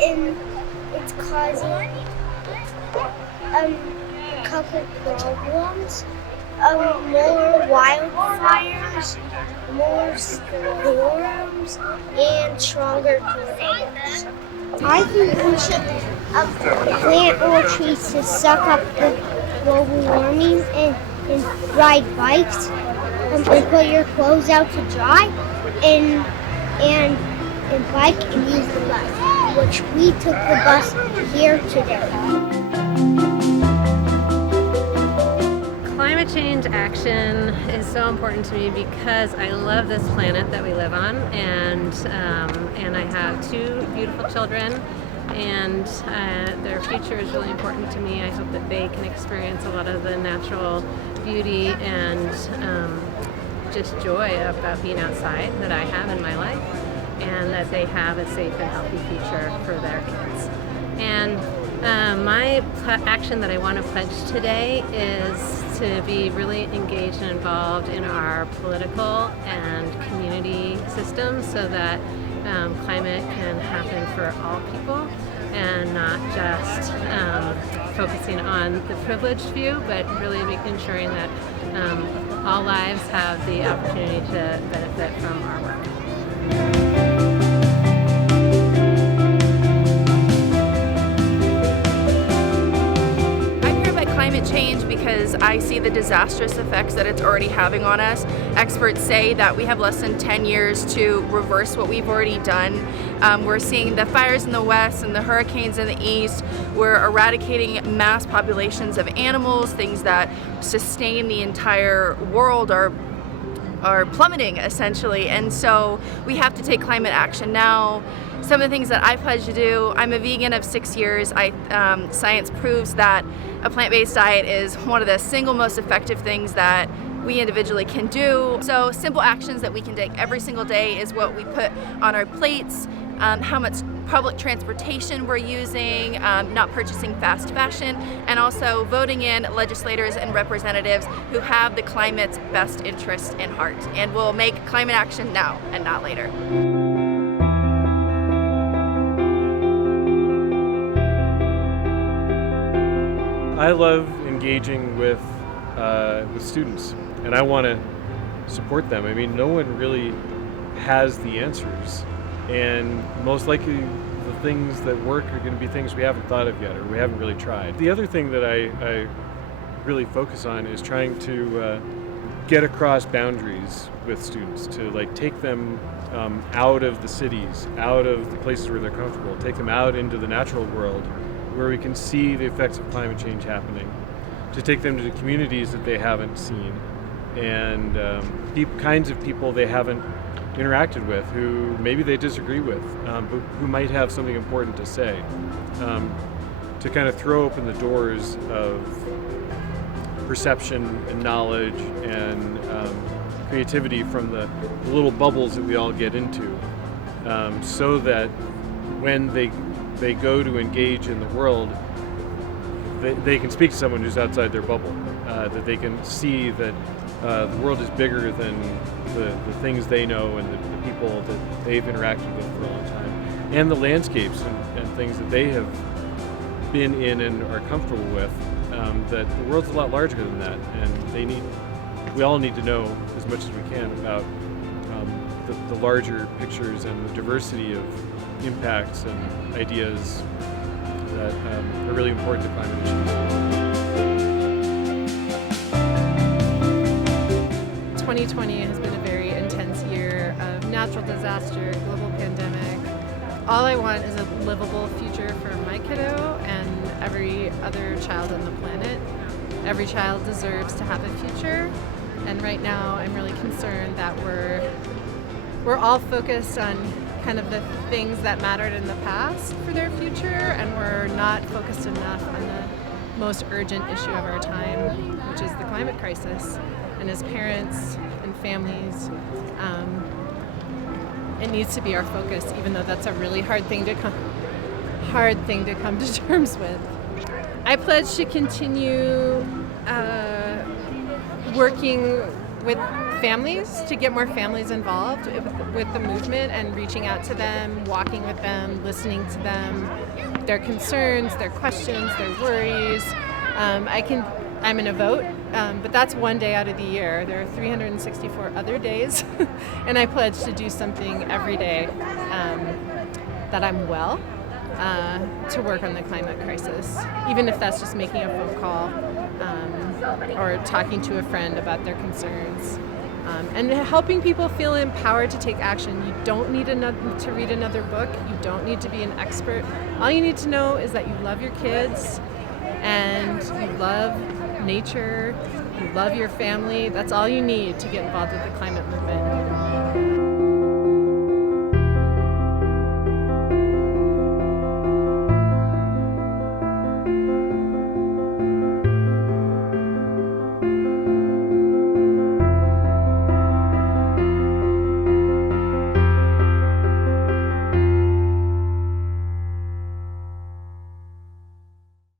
and it's causing a couple problems. More wildfires, more storms, and stronger tornadoes. I think we should plant more trees to suck up the global warming and ride bikes and put your clothes out to dry and bike and use the bus, which we took the bus here today. Climate change action is so important to me because I love this planet that we live on, and I have two beautiful children, and their future is really important to me. I hope that they can experience a lot of the natural beauty and just joy about being outside that I have in my life, and that they have a safe and healthy future for their kids. And my action that I want to pledge today is to be really engaged and involved in our political and community systems so that climate can happen for all people and not just focusing on the privileged few, but really ensuring that all lives have the opportunity to benefit from our work. Change because I see the disastrous effects that it's already having on us. Experts say that we have less than 10 years to reverse what we've already done. We're seeing the fires in the west and the hurricanes in the east. We're eradicating mass populations of animals, things that sustain the entire world are plummeting essentially, and so we have to take climate action now. Some of the things that I pledge to do: I'm a vegan of 6 years. Science proves that a plant-based diet is one of the single most effective things that we individually can do. So simple actions that we can take every single day is what we put on our plates. How much public transportation we're using, not purchasing fast fashion, and also voting in legislators and representatives who have the climate's best interest in heart and will make climate action now and not later. I love engaging with students, and I want to support them. I mean, no one really has the answers, and most likely the things that work are going to be things we haven't thought of yet or we haven't really tried. The other thing that I really focus on is trying to get across boundaries with students, to take them out of the cities, out of the places where they're comfortable, take them out into the natural world where we can see the effects of climate change happening, to take them to the communities that they haven't seen, and kinds of people they haven't interacted with, who maybe they disagree with, but who might have something important to say, to kind of throw open the doors of perception and knowledge and creativity from the little bubbles that we all get into, so that when they go to engage in the world, they can speak to someone who's outside their bubble, that they can see that the world is bigger than the things they know and the people that they've interacted with for a long time, and the landscapes and things that they have been in and are comfortable with, that the world's a lot larger than that, and we all need to know as much as we can about the larger pictures and the diversity of impacts and ideas that are really important to climate issues. 2020 has been a very intense year of natural disaster, global pandemic. All I want is a livable future for my kiddo and every other child on the planet. Every child deserves to have a future, and right now I'm really concerned that we're all focused on kind of the things that mattered in the past for their future, and we're not focused enough on the most urgent issue of our time, which is the climate crisis. And as parents and families, it needs to be our focus, even though that's a really hard thing to come to terms with. I pledge to continue working with families, to get more families involved with the movement and reaching out to them, walking with them, listening to them, their concerns, their questions, their worries. I'm in a vote, but that's one day out of the year. There are 364 other days, and I pledge to do something every day that I'm well to work on the climate crisis, even if that's just making a phone call or talking to a friend about their concerns. And helping people feel empowered to take action. You don't need to read another book. You don't need to be an expert. All you need to know is that you love your kids and you love nature, you love your family. That's all you need to get involved with the climate movement.